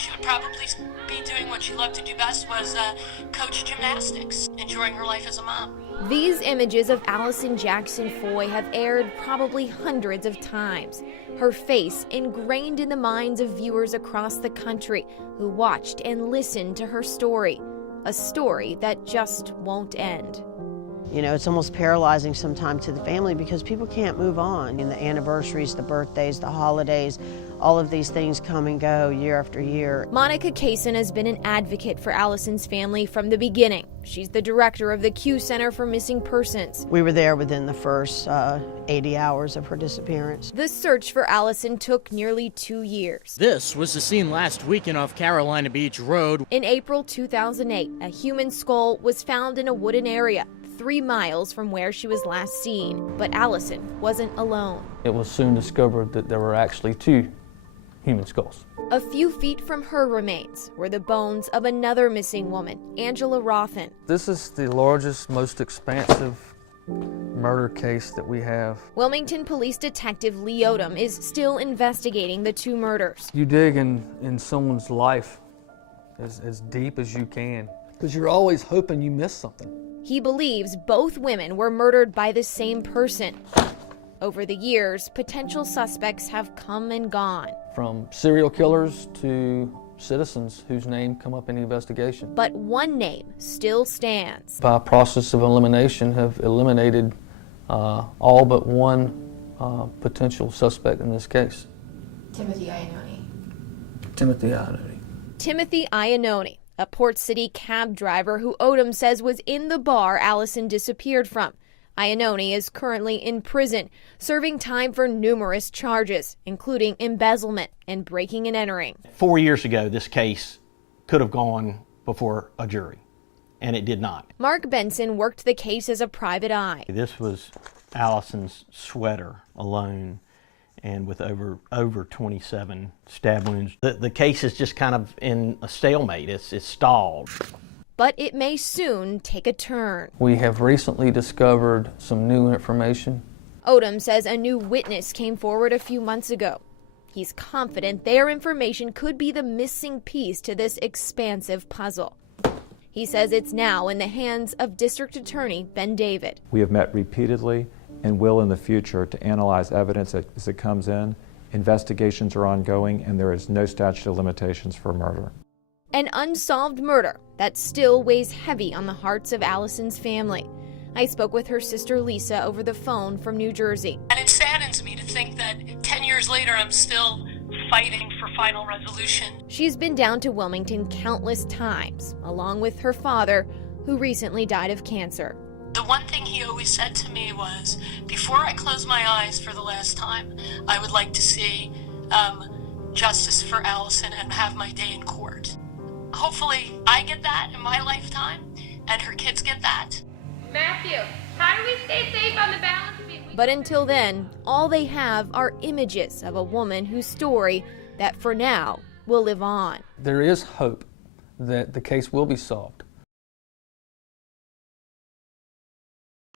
she would probably be doing what she loved to do best, was coach gymnastics, enjoying her life as a mom. These images of Allison Jackson Foy have aired probably hundreds of times. Her face ingrained in the minds of viewers across the country who watched and listened to her story. A story that just won't end. You know, it's almost paralyzing sometimes to the family because people can't move on. And the anniversaries, the birthdays, the holidays, all of these things come and go year after year. Monica Kaysen has been an advocate for Allison's family from the beginning. She's the director of the Q Center for Missing Persons. We were there within the first 80 hours of her disappearance. The search for Allison took nearly 2 years. This was the scene last weekend off Carolina Beach Road. In April 2008, a human skull was found in a wooded area 3 miles from where she was last seen. But Allison wasn't alone. It was soon discovered that there were actually 2 human skulls. A few feet from her remains were the bones of another missing woman, Angela Rothen. This is the largest, most expansive murder case that we have. Wilmington Police Detective Lee Odom is still investigating the 2 murders. You dig in someone's life as deep as you can, because you're always hoping you miss something. He believes both women were murdered by the same person. Over the years, potential suspects have come and gone. From serial killers to citizens whose name come up in the investigation. But one name still stands. By process of elimination, have eliminated all but one potential suspect in this case. Timothy Iannone. Timothy Iannone. Timothy Iannone, a Port City cab driver who Odom says was in the bar Allison disappeared from. Iannone is currently in prison, serving time for numerous charges, including embezzlement and breaking and entering. 4 years ago, this case could have gone before a jury, and it did not. Mark Benson worked the case as a private eye. This was Allison's sweater alone, and with over 27 stab wounds. The case is just kind of in a stalemate. It's stalled. But it may soon take a turn. We have recently discovered some new information. Odom says a new witness came forward a few months ago. He's confident their information could be the missing piece to this expansive puzzle. He says it's now in the hands of District Attorney Ben David. We have met repeatedly and will in the future to analyze evidence as it comes in. Investigations are ongoing and there is no statute of limitations for murder. An unsolved murder that still weighs heavy on the hearts of Allison's family. I spoke with her sister Lisa over the phone from New Jersey. And it saddens me to think that 10 years later I'm still fighting for final resolution. She's been down to Wilmington countless times, along with her father, who recently died of cancer. The one thing he always said to me was, before I close my eyes for the last time, I would like to see justice for Allison and have my day in court. Hopefully I get that in my lifetime, and her kids get that. Matthew, how do we stay safe on the balance beam? But until then, all they have are images of a woman whose story that for now will live on. There is hope that the case will be solved.